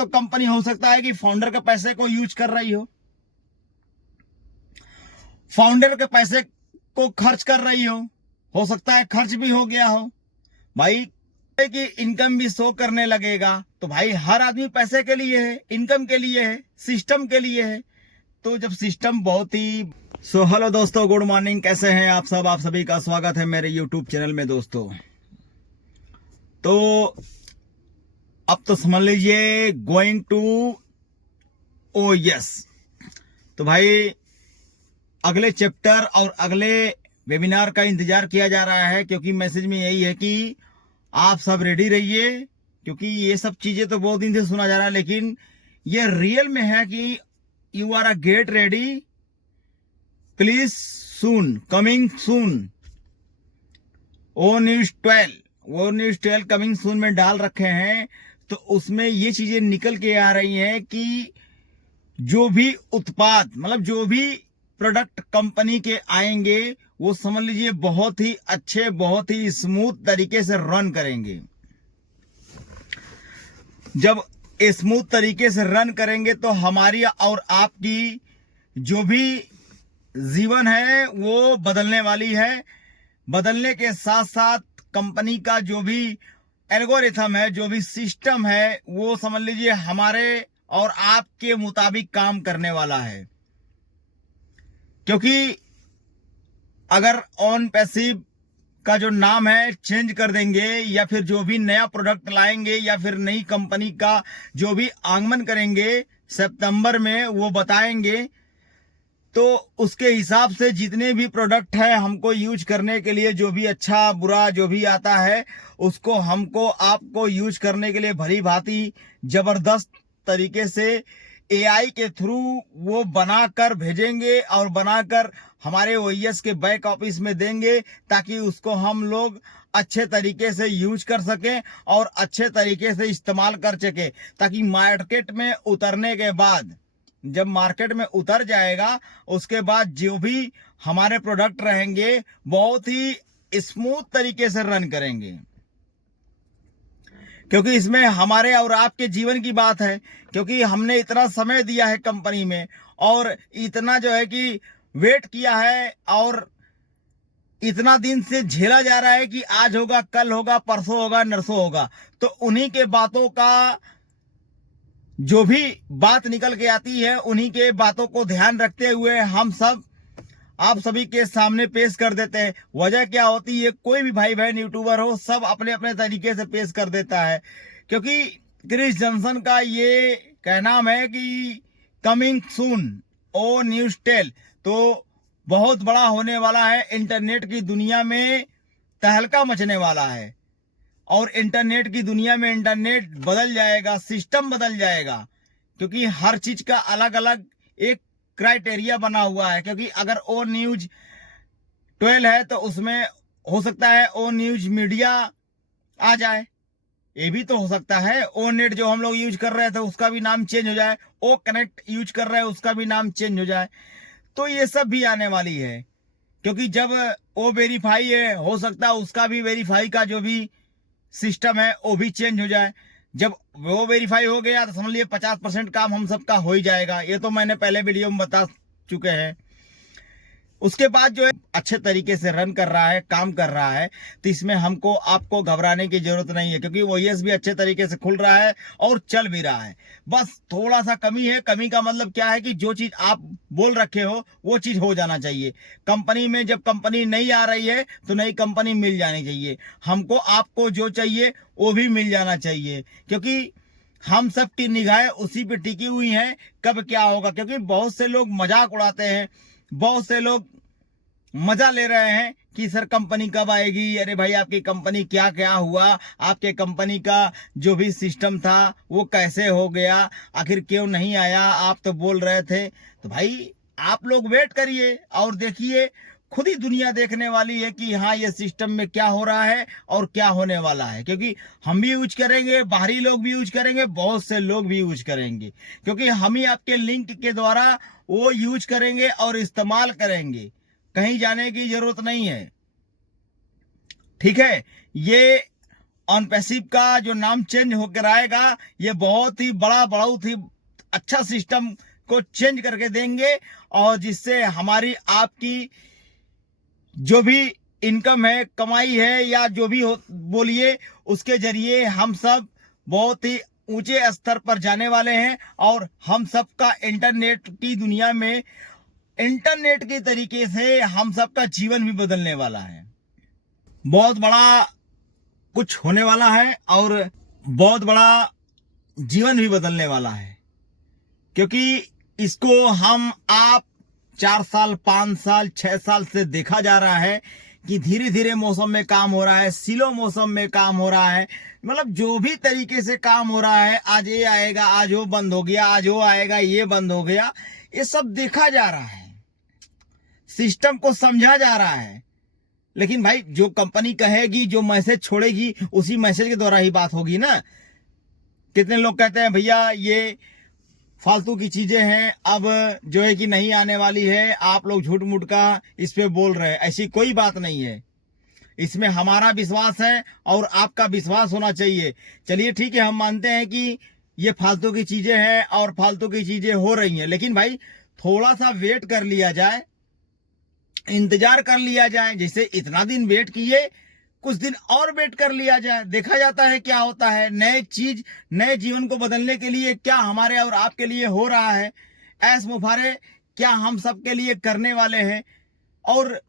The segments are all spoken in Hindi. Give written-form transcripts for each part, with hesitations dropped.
तो कंपनी हो सकता है कि फाउंडर के पैसे को यूज कर रही फाउंडर के पैसे को खर्च कर रही हो सकता है खर्च भी हो गया हो भाई, कि इनकम भी शो करने लगेगा। तो भाई हर आदमी पैसे के लिए है, इनकम के लिए है, सिस्टम के लिए है। तो जब सिस्टम बहुत ही हेलो दोस्तों, गुड मॉर्निंग, कैसे हैं आप सब? आप सभी का स्वागत है मेरे यूट्यूब चैनल में दोस्तों। तो अब तो समझ लीजिए गोइंग टू यस। तो भाई अगले चैप्टर और अगले वेबिनार का इंतजार किया जा रहा है, क्योंकि मैसेज में यही है कि आप सब रेडी रहिए, क्योंकि ये सब चीजें तो बहुत दिन से सुना जा रहा है, लेकिन ये रियल में है कि you are a get ready, please soon, coming soon. ओ न्यूज 12 कमिंग सून में डाल रखे हैं। तो उसमें ये चीजें निकल के आ रही हैं कि जो भी उत्पाद, मतलब जो भी प्रोडक्ट कंपनी के आएंगे, वो समझ लीजिए बहुत ही अच्छे, बहुत ही स्मूथ तरीके से रन करेंगे। जब स्मूथ तरीके से रन करेंगे तो हमारी और आपकी जो भी जीवन है वो बदलने वाली है। बदलने के साथ साथ कंपनी का जो भी एल्गोरिथम है, जो भी सिस्टम है, वो समझ लीजिए हमारे और आपके मुताबिक काम करने वाला है। क्योंकि अगर ऑन पैसिव का जो नाम है चेंज कर देंगे, या फिर जो भी नया प्रोडक्ट लाएंगे, या फिर नई कंपनी का जो भी आगमन करेंगे सितंबर में, वो बताएंगे, तो उसके हिसाब से जितने भी प्रोडक्ट है हमको यूज करने के लिए, जो भी अच्छा बुरा जो भी आता है, उसको हमको आपको यूज करने के लिए भली भांति जबरदस्त तरीके से एआई के थ्रू वो बनाकर भेजेंगे और बनाकर हमारे ओईएस के बैक ऑफिस में देंगे, ताकि उसको हम लोग अच्छे तरीके से यूज कर सकें और अच्छे तरीके से इस्तेमाल कर सके, ताकि मार्केट में उतरने के बाद, जब मार्केट में उतर जाएगा, उसके बाद जो भी हमारे प्रोडक्ट रहेंगे बहुत ही स्मूथ तरीके से रन करेंगे। क्योंकि इसमें हमारे और आपके जीवन की बात है, क्योंकि हमने इतना समय दिया है कंपनी में, और इतना जो है कि वेट किया है, और इतना दिन से झेला जा रहा है कि आज होगा, कल होगा, परसों होगा, नरसों होगा। तो उन्हीं के बातों का जो भी बात निकल के आती है, उन्हीं के बातों को ध्यान रखते हुए हम सब आप सभी के सामने पेश कर देते हैं। वजह क्या होती है, कोई भी भाई बहन यूट्यूबर हो, सब अपने अपने तरीके से पेश कर देता है। क्योंकि क्रिस जॉनसन का ये कहना है कि कमिंग सून ओ न्यूज टेल, तो बहुत बड़ा होने वाला है, इंटरनेट की दुनिया में तहलका मचने वाला है, और इंटरनेट की दुनिया में इंटरनेट बदल जाएगा, सिस्टम बदल जाएगा। क्योंकि हर चीज का अलग अलग एक क्राइटेरिया बना हुआ है। क्योंकि अगर ओ न्यूज 12 है तो उसमें हो सकता है ओ न्यूज मीडिया आ जाए, ये भी तो हो सकता है। ओ नेट जो हम लोग यूज कर रहे थे उसका भी नाम चेंज हो जाए, ओ कनेक्ट यूज कर रहे हैं उसका भी नाम चेंज हो जाए। तो ये सब भी आने वाली है। क्योंकि जब ओ वेरीफाई है, हो सकता है उसका भी वेरीफाई का जो भी सिस्टम है वो भी चेंज हो जाए। जब वो वेरीफाई हो गया तो समझ लिए 50% काम हम सबका हो ही जाएगा। ये तो मैंने पहले वीडियो में बता चुके हैं। उसके बाद जो है अच्छे तरीके से रन कर रहा है, काम कर रहा है, तो इसमें हमको आपको घबराने की जरूरत नहीं है। क्योंकि ओईएस भी अच्छे तरीके से खुल रहा है और चल भी रहा है। बस थोड़ा सा कमी है। कमी का मतलब क्या है कि जो चीज आप बोल रखे हो वो चीज हो जाना चाहिए। कंपनी में जब कंपनी नहीं आ रही है तो नई कंपनी मिल जानी चाहिए। हमको आपको जो चाहिए वो भी मिल जाना चाहिए। क्योंकि हम सब की निगाहें उसी पे टिकी हुई हैं, कब क्या होगा। क्योंकि बहुत से लोग मजाक उड़ाते हैं, बहुत से लोग मजा ले रहे हैं कि सर कंपनी कब आएगी, अरे भाई आपकी कंपनी क्या क्या हुआ, आपके कंपनी का जो भी सिस्टम था वो कैसे हो गया, आखिर क्यों नहीं आया, आप तो बोल रहे थे। तो भाई आप लोग वेट करिए और देखिए, खुद ही दुनिया देखने वाली है कि हाँ ये सिस्टम में क्या हो रहा है और क्या होने वाला है। क्योंकि हम भी यूज करेंगे, बाहरी लोग भी यूज करेंगे, बहुत से लोग भी यूज करेंगे। क्योंकि हम ही आपके लिंक के द्वारा वो यूज करेंगे और इस्तेमाल करेंगे, कहीं जाने की जरूरत नहीं है। ठीक है, ये ऑन पैसिव का जो नाम चेंज होकर आएगा, ये बहुत ही बहुत ही अच्छा सिस्टम को चेंज करके देंगे, और जिससे हमारी आपकी जो भी इनकम है, कमाई है, या जो भी हो बोलिए, उसके जरिए हम सब बहुत ही ऊंचे स्तर पर जाने वाले हैं। और हम सबका इंटरनेट की दुनिया में, इंटरनेट के तरीके से हम सबका जीवन भी बदलने वाला है। बहुत बड़ा कुछ होने वाला है और बहुत बड़ा जीवन भी बदलने वाला है, क्योंकि इसको हम आप 4 साल 5 साल 6 साल से देखा जा रहा है कि धीरे धीरे मौसम में काम हो रहा है, स्लो मौसम में काम हो रहा है, मतलब जो भी तरीके से काम हो रहा है, आज ये आएगा, आज वो बंद हो गया, आज वो आएगा, ये बंद हो गया, ये सब देखा जा रहा है, सिस्टम को समझा जा रहा है। लेकिन भाई जो कंपनी कहेगी, जो मैसेज छोड़ेगी, उसी मैसेज के द्वारा ही बात होगी ना। कितने लोग कहते हैं भैया ये फालतू की चीजें हैं, अब जो है कि नहीं आने वाली है, आप लोग झूठ मूठ का इस पे बोल रहे हैं। ऐसी कोई बात नहीं है, इसमें हमारा विश्वास है और आपका विश्वास होना चाहिए। चलिए ठीक है, हम मानते हैं कि ये फालतू की चीजें हैं और फालतू की चीजें हो रही हैं, लेकिन भाई थोड़ा सा वेट कर लिया जाए, इंतजार कर लिया जाए। जैसे इतना दिन वेट किए, कुछ दिन और वेट कर लिया जाए, देखा जाता है क्या होता है। नए चीज, नए जीवन को बदलने के लिए क्या हमारे और आपके लिए हो रहा है, ऐस मुफारे क्या हम सबके लिए करने वाले हैं। और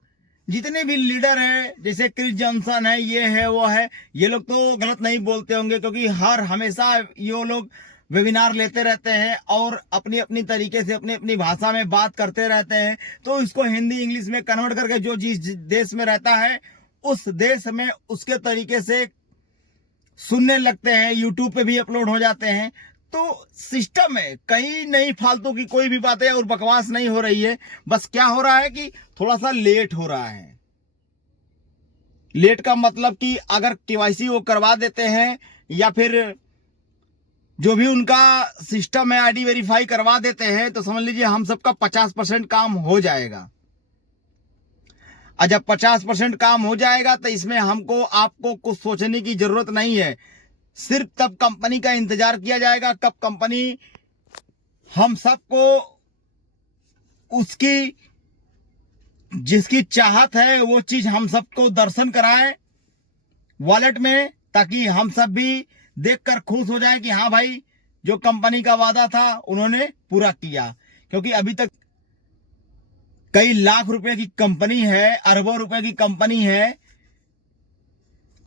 जितने भी लीडर हैं, जैसे क्रिस जॉनसन है, ये है वो है, ये लोग तो गलत नहीं बोलते होंगे, क्योंकि हर हमेशा ये लोग वेबिनार लेते रहते हैं और अपनी अपनी तरीके से अपनी अपनी भाषा में बात करते रहते हैं। तो इसको हिंदी इंग्लिश में कन्वर्ट करके जो जिस देश में रहता है उस देश में उसके तरीके से सुनने लगते हैं, यूट्यूब पे भी अपलोड हो जाते हैं। तो सिस्टम है, कहीं नहीं फालतू की कोई भी बातें और बकवास नहीं हो रही है। बस क्या हो रहा है कि थोड़ा सा लेट हो रहा है। लेट का मतलब कि अगर केवाईसी वो करवा देते हैं या फिर जो भी उनका सिस्टम है आईडी वेरीफाई करवा देते हैं, तो समझ लीजिए हम सबका 50% काम हो जाएगा। और जब 50% काम हो जाएगा तो इसमें हमको आपको कुछ सोचने की जरूरत नहीं है। सिर्फ तब कंपनी का इंतजार किया जाएगा कब कंपनी हम सबको उसकी जिसकी चाहत है वो चीज हम सबको दर्शन कराए वॉलेट में, ताकि हम सब भी देखकर खुश हो जाए कि हाँ भाई जो कंपनी का वादा था उन्होंने पूरा किया। क्योंकि अभी तक कई लाख रुपए की कंपनी है, अरबों रुपए की कंपनी है,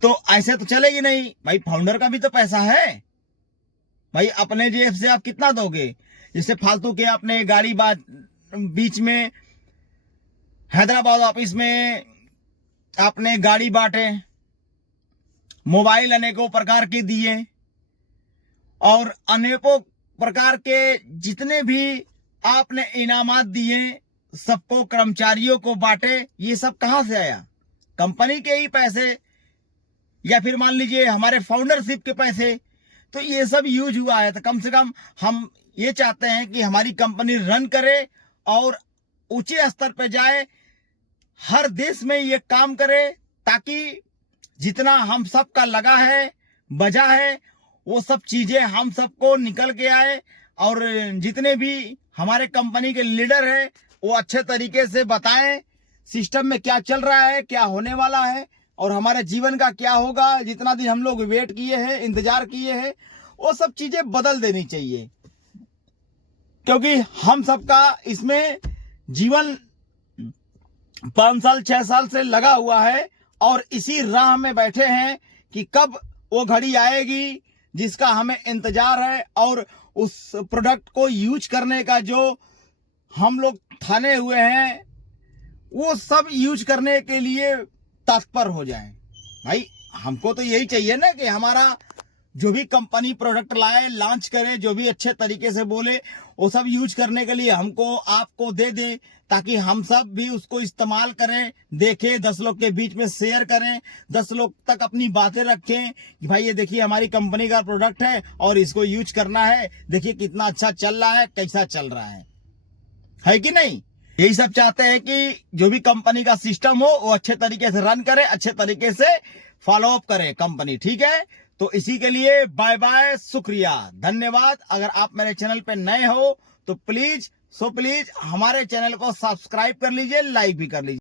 तो ऐसे तो चलेगी नहीं भाई। फाउंडर का भी तो पैसा है भाई, अपने जेब से आप कितना दोगे। जैसे फालतू के अपने गाड़ी बीच में हैदराबाद ऑफिस में आपने गाड़ी बांटे, मोबाइल अनेकों प्रकार के दिए, और अनेकों प्रकार के जितने भी आपने इनामात दिए, सबको कर्मचारियों को बांटे। ये सब कहां से आया? कंपनी के ही पैसे, या फिर मान लीजिए हमारे फाउंडरशिप के पैसे। तो ये सब यूज हुआ है। तो कम से कम हम ये चाहते हैं कि हमारी कंपनी रन करे और ऊंचे स्तर पे जाए, हर देश में ये काम करे, ताकि जितना हम सबका लगा है, बजा है, वो सब चीजें हम सबको निकल के आए। और जितने भी हमारे कंपनी के लीडर हैं वो अच्छे तरीके से बताएं सिस्टम में क्या चल रहा है, क्या होने वाला है, और हमारे जीवन का क्या होगा। जितना दिन हम लोग वेट किए हैं, इंतजार किए हैं, वो सब चीजें बदल देनी चाहिए। क्योंकि हम सबका इसमें जीवन 5 साल 6 साल से लगा हुआ है, और इसी राह में बैठे हैं कि कब वो घड़ी आएगी जिसका हमें इंतजार है, और उस प्रोडक्ट को यूज करने का जो हम लोग ठाने हुए हैं, वो सब यूज करने के लिए तत्पर हो जाएं। भाई हमको तो यही चाहिए ना कि हमारा जो भी कंपनी प्रोडक्ट लाए, लॉन्च करे, जो भी अच्छे तरीके से बोले, वो सब यूज करने के लिए हमको आपको दे दे, ताकि हम सब भी उसको इस्तेमाल करें, देखें, 10 लोग के बीच में शेयर करें, 10 लोग तक अपनी बातें रखें कि भाई ये देखिए हमारी कंपनी का प्रोडक्ट है और इसको यूज करना है, देखिए कितना अच्छा चल रहा है, कैसा चल रहा है कि नहीं। यही सब चाहते हैं कि जो भी कंपनी का सिस्टम हो वो अच्छे तरीके से रन करे, अच्छे तरीके से फॉलो अप करे कंपनी, ठीक है। तो इसी के लिए बाय बाय, शुक्रिया, धन्यवाद। अगर आप मेरे चैनल पे नए हो तो प्लीज हमारे चैनल को सब्सक्राइब कर लीजिए, लाइक भी कर लीजिए।